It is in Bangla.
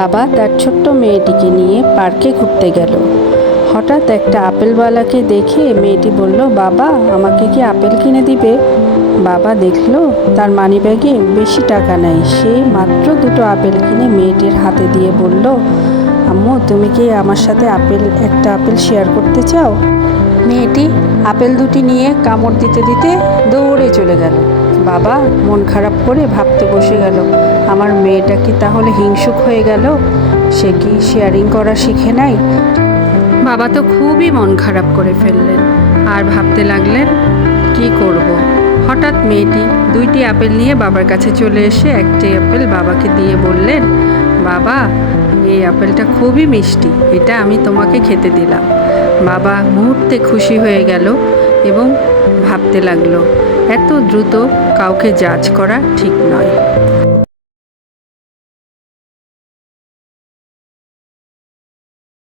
বাবা তার ছোট্ট মেয়েটিকে নিয়ে পার্কে ঘুরতে গেল। হঠাৎ একটা আপেলওয়ালাকে দেখে মেয়েটি বলল, বাবা আমাকে কি আপেল কিনে দিবে? বাবা দেখলো তার মানিব্যাগে বেশি টাকা নেই। সে মাত্র দুটো আপেল কিনে মেয়েটির হাতে দিয়ে বলল, আম্মু তুমি কি আমার সাথে একটা আপেল শেয়ার করতে চাও? মেয়েটি আপেল দুটি নিয়ে কামড় দিতে দিতে দৌড়ে চলে গেল। বাবা মন খারাপ করে ভাবতে বসে গেল, আমার মেয়েটা কি তাহলে হিংসুক হয়ে গেল? সে কি শেয়ারিং করা শিখে নাই? বাবা তো খুবই মন খারাপ করে ফেললেন আর ভাবতে লাগলেন কি করব। হঠাৎ মেয়েটি দুইটি আপেল নিয়ে বাবার কাছে চলে এসে একটি আপেল বাবাকে দিয়ে বললেন, বাবা এই আপেলটা খুবই মিষ্টি, এটা আমি তোমাকে খেতে দিলাম। বাবা মুহূর্তে খুশি হয়ে গেল এবং ভাবতে লাগলো, এত দ্রুত কাউকে জাজ করা ঠিক নয়।